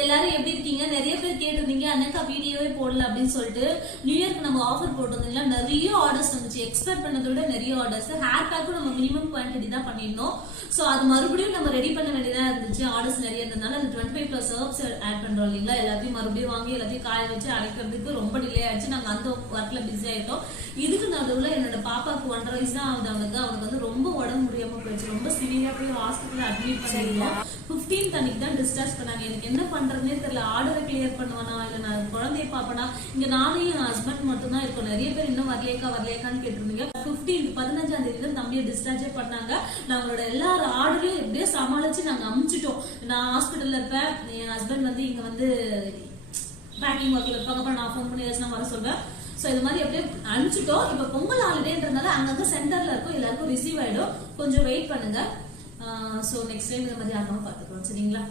எல்லாரும் எப்படி இருக்கீங்க? நிறைய பேர் கேட்டிருந்தீங்க அன்னைக்கு வீடியோவே போடல அப்படின்னு சொல்லிட்டு. நியூ இயர்க்கு நம்ம ஆஃபர் போட்டிருந்தோம்ல, நிறைய ஆர்டர்ஸ் வந்துச்சு. எக்ஸ்பெக்ட் பண்ணதை விட நிறைய ஆர்டர்ஸ். ஹேர் பேக்கும் நம்ம மினிமம் குவான்டிட்டி தான் பண்ணியிருந்தோம். சோ அது மறுபடியும் நம்ம ரெடி பண்ண வேண்டியதா இருந்துச்சு. ஆர்டர்ஸ் நிறைய இருந்ததுனால அந்த 25+ ஹெர்ப்ஸ் ஆட் பண்றோம் இல்லைங்களா, எல்லாத்தையும் மறுபடியும் வாங்கி எல்லாத்தையும் காய வச்சு அரைக்கிறதுக்கு ரொம்ப டிலே ஆயிடுச்சு. நாங்க அந்த ஒர்க்ல பிஸி ஆயிட்டோம். இதுக்கு நடுவுல என்னோட பாப்பாக்கு 1.5 வயசு தான் ஆகுது. அவனுக்கு வந்து ரொம்ப உடம்பு முடியாம போயிடுச்சு. ரொம்ப சிவியரா போய் ஹாஸ்பிட்டல் அட்மிட் பண்ணிருந்தோம். 15th அன்னைக்கு தான் டிஸ்சார்ஜ் பண்ணாங்க. எனக்கு என்ன பண்றதுன்னே தெரியல. ஆர்டரை கிளியர் பண்ணுவானா இல்ல நான் குழந்தைய பாப்பனா. இங்க நானும் என் ஹஸ்பண்ட் மட்டும் தான் இருக்கோம். நிறைய பேர் இன்னும் வரலையாக்கான்னு கேட்டிருந்தீங்க. 15ஆம் தேதி தான் தம்பியை டிஸ்சார்ஜே பண்ணாங்க. நம்மளோட எல்லா ஆர்டரையும் எப்படியோ சமாளிச்சு நாங்க அமுச்சிட்டோம். நான் ஹாஸ்பிட்டல்ல இருப்பேன், என் ஹஸ்பண்ட் வந்து இங்க வந்து பேக்கிங் ஒர்க்ல இருப்பாங்க. நான் ஃபோன் பண்ணி ஏதாச்சும் வர சொல்வேன். சோ இது மாதிரி அப்படியே அனுப்பிச்சிட்டோம். இப்ப பொங்கல் ஹாலிடேன்றதுனால அங்கங்க சென்டர்ல இருக்கும், எல்லாருக்கும் ரிசீவ் ஆயிடும். கொஞ்சம் வெயிட் பண்ணுங்க. சோ நெக்ஸ்ட் டைம் இந்த மாதிரி ஆகாம பாத்துக்கிறோம். சரிங்களா?